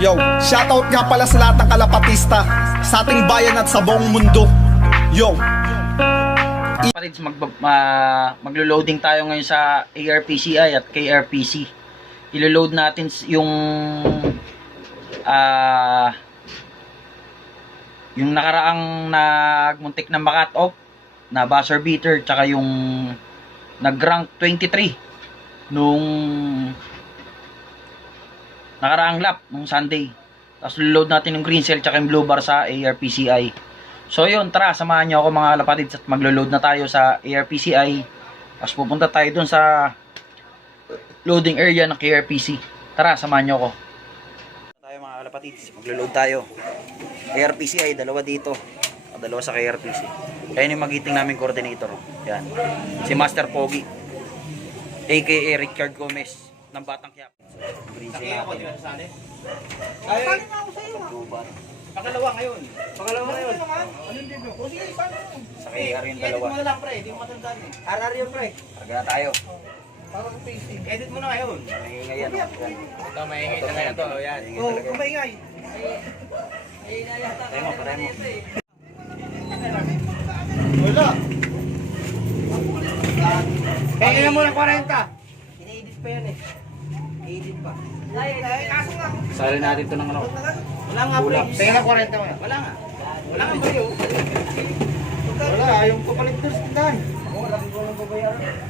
Yo, shoutout nga pala sa lahat ng kalapatista sa ating bayan at sa buong mundo. Yo, Kapatids, mag, ma- maglo-loading tayo ngayon sa ARPCI at KRPC. Ilo-load natin yung ah yung nakaraang nagmuntik na makat off na buzzer beater tsaka yung nag-rank 23 nung nakaraang lap nung Sunday. Tapos load natin yung green cell tsaka yung blue bar sa ARPCI. So yun, tara, samahan niyo ako mga lapatids at maglo-load na tayo sa ARPCI. Tapos pupunta tayo dun sa loading area ng KRPC. Tara, samahan niyo ako. Tayo mga lapatids, maglo-load tayo. ARPCI, dalawa dito. Dalawa sa KRPC. Ayan yung magiting namin coordinator. Yan. Si Master Pogi. AKA Richard Gomez ng Batang Quiapo. Green siya natin. Pagtuban. Pangalawa ngayon. Pangalawa ngayon. Sa KR yung dalawa. Edit mo na lang pre, hindi mo matandaan eh. RR yun pre. Karga na tayo. Edit mo na ngayon. Nangingay yan. oh. Ito, maingay talaga to. Yan. Nangingay talaga. yan. maingay. Patay mo, patay mo. Wala. Kaya na mo ng 40. Ina-edit pa yan eh. I-edit pa. Kaso nga. Sali natin ito ng ano. Wala nga. Bulak. Tingnan na 40 mo yan. Wala nga. Wala nga ba yun? Wala, yung papalit doon sa tindahan.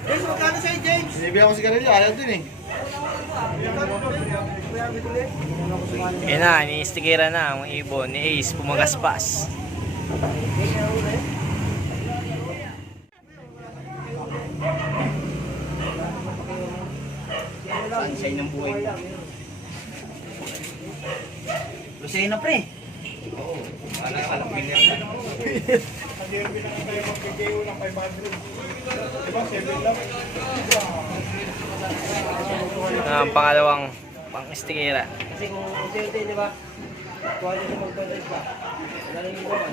James, magkano sa'yo, James? Sinibigyan ko si Garillo, ayaw din eh. Yan na, iniistikira na ang ibon ni Ace pumagaspas. Sunshine ng buhay mo. Lucena pre. Na ang pangalawang pang-istikira. Kasi kung unti-unti, di ba? Kuha niyo sa mag-contest pa. Wala rin yung naman.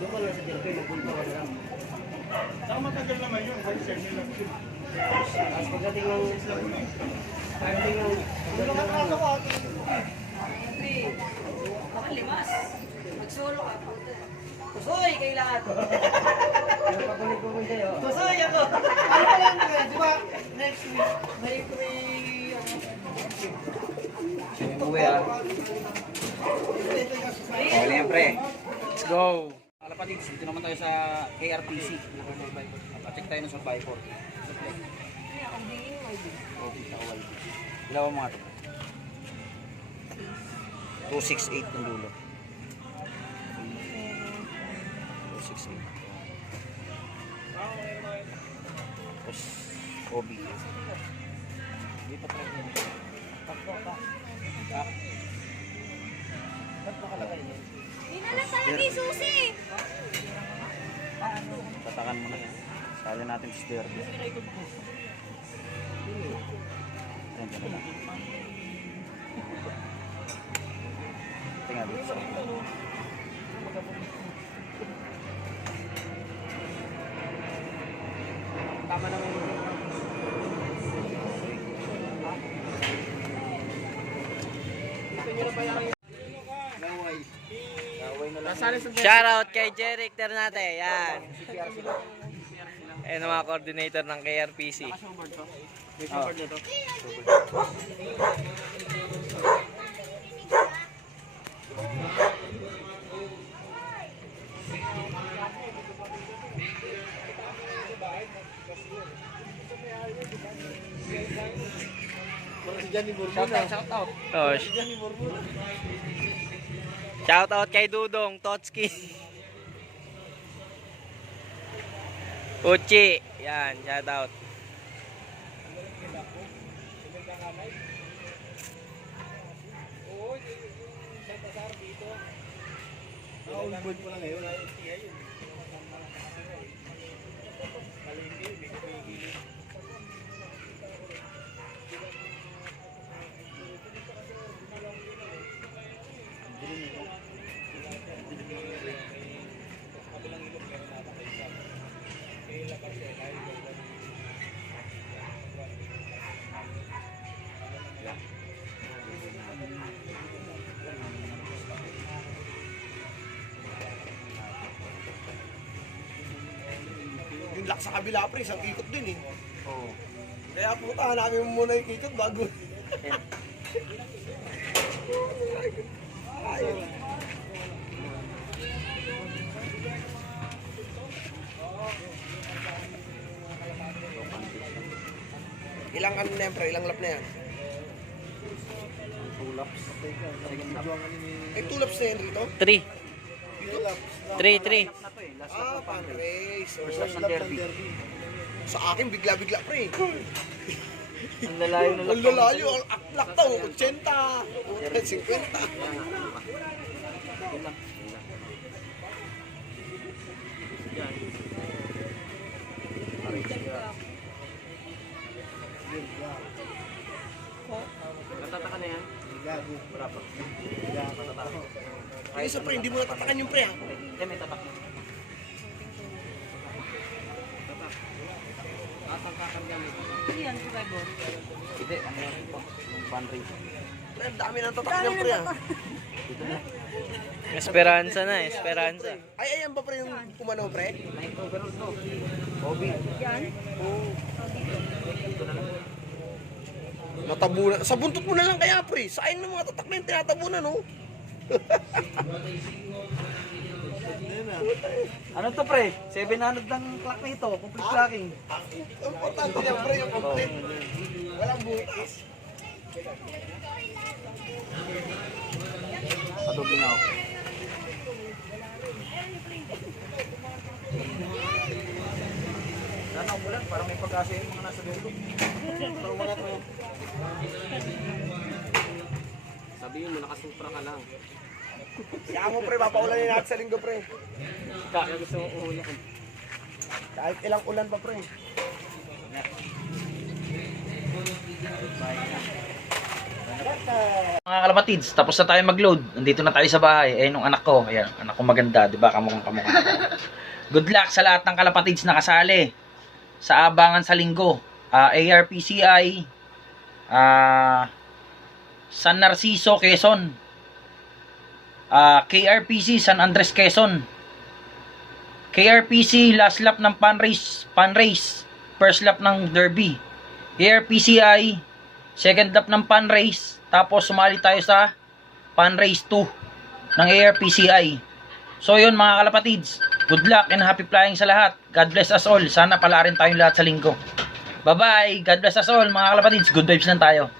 Doon ka lang sa Jerry, magpunta ka na lang. Saka matagal naman yun, kasi semi lang yun. Tapos pagdating ng pagdating ng pagdating ng Usoy, kailangan. Pagpapalit ko ko sa'yo. Usoy ako. Ano pa lang kayo, di ba? Next week, may may ano, buhay ah. Wala yan pre. Let's go! Mga kapatids, dito naman tayo sa KRPC. Pacheck tayo ng survivor. Okay, sa OYB. Ilaw ang mga ito. 268 ng dulo. 268. Tapos, OB. Hindi pa tayo. Takbo ka. Ah. Ba't nakalagay yan? Hindi na nasalagay susi. Tatakan mo na yan. Sali natin sa stereo. Tingnan dito Tama naman yung Shoutout kay Jeric Ternate. Yan. Ayan ang mga coordinator ng KRPC. Oh, sh- Shoutout kay Dudong Totski. Uchi. Yan, shoutout. good. Block sa kabila pre, isang ikot din eh. Oo. Kaya puta, hanapin mo muna yung ikot bago. Ilang ano na yan pre, ilang lap na yan? Tulaps. Eh, two laps na yan rito? 3. 3, 3. Na to eh. Last Ah, pan race. First lap ng derby. Sa akin, bigla-bigla pre. Ang lalayo ng Ang lalayo, ang aklak to, 80, 50. Natataka na yan. Ay, isa pre, hindi mo natatakan yung pre ha. Hindi, may tatak na. Hindi, ano yan? Yung fan race. Pre, ang dami ng tatak niyan pre ha. Esperanza na, Esperanza. Ay, ayan ba pre yung umano pre? Night overall to. Bobby. Natabunan. Sa buntot mo na lang kaya pre. Sa akin ng mga tatak na yung tinatabunan no. Ano to pre? 700 lang clock nito. Complete clocking. Ang importante niya pre yung complete. Walang butas. Padoble na ako. Sana umulan para may pag-asa yung mga nasa dulo. Sabihin mo, nakasupra ka lang. Kaya mo pre, papaulanin natin sa linggo pre. Kaya gusto mo uhulan. Kahit ilang ulan pa pre. Mga kalapatids, tapos na tayo mag-load. Nandito na tayo sa bahay. Ayun yung anak ko. Ayan, anak ko maganda. Di ba? Kamukhang kamukha. Good luck sa lahat ng kalapatids na kasali sa abangan sa linggo. Ah, ARPCI, ah, San Narciso, Quezon, ah, KRPC, San Andres, Quezon, KRPC, last lap ng pan race, pan race, first lap ng derby, ARPCI, second lap ng pan race, tapos sumali tayo sa pan race 2 ng ARPCI. So yun mga kalapatids, good luck and happy flying sa lahat. God bless us all. Sana pala rin tayong lahat sa linggo. Bye-bye. God bless us all mga kalapatids. Good vibes lang tayo.